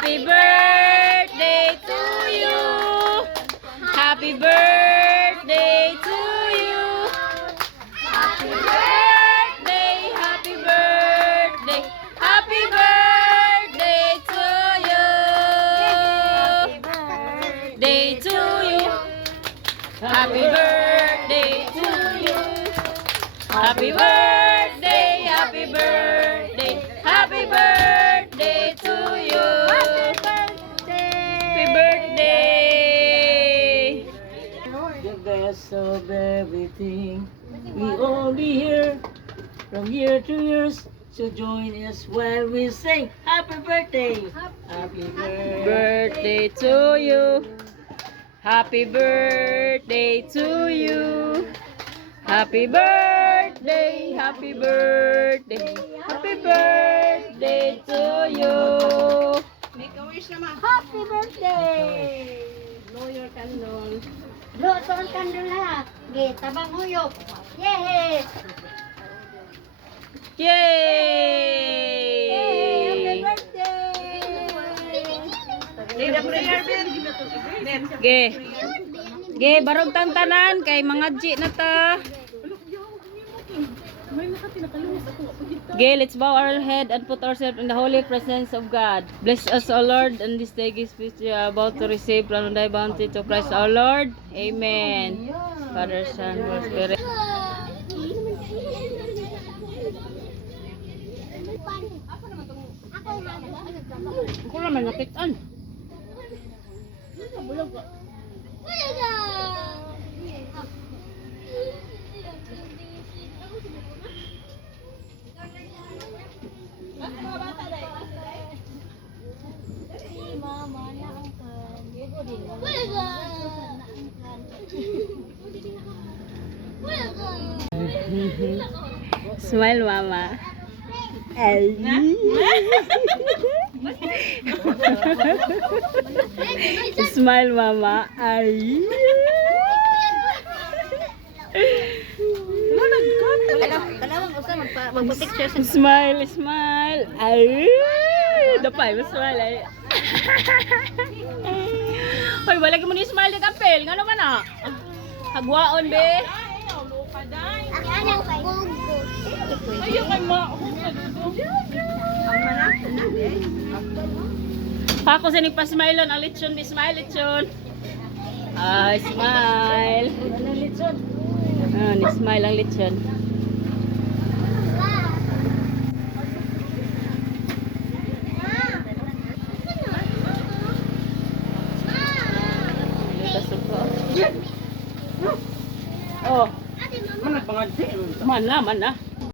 Happy birthday to you. Happy birthday to you. Happy birthday, happy birthday. Happy birthday to you. Day to you. Happy birthday to you. Happy birthday, happy birthday. Happy birthday to you. Happy birthday. The best of everything. We all be here from year to years. So join us while we sing happy birthday. Happy birthday. Birthday to you. Happy birthday to you. Happy birthday, happy birthday. Happy birthday to you. Make a wish naman. Happy birthday! Blow your candle. Blow on candle ha. Okay, tabang huyok. Yay! Yay! Happy birthday! Lead a prayer, Ben. Ge. Ge, barog tantanan kay mga G na ta. Okay, let's bow our head and put ourselves in the holy presence of God. Bless us, O Lord, and this day gives which we are about to receive from thy bounty to Christ our Lord. Amen. Father, Son, Holy Spirit. Ako naman nakitaan. Smile, Mama. Ay. Smile, Mama. Ay. Smile, smile. Ay. Dapay mo smile ay. Hoy, wala mo ni smile ni kapel. Ngano man ah? Hagwaon be. Ayaw kay ma. Ako sa nagpa-smile ang lechon ni smile lechon. Ay, smile. Ano lechon? Ah, ni smile ang lechon. Oh, Manag pangadti. man na.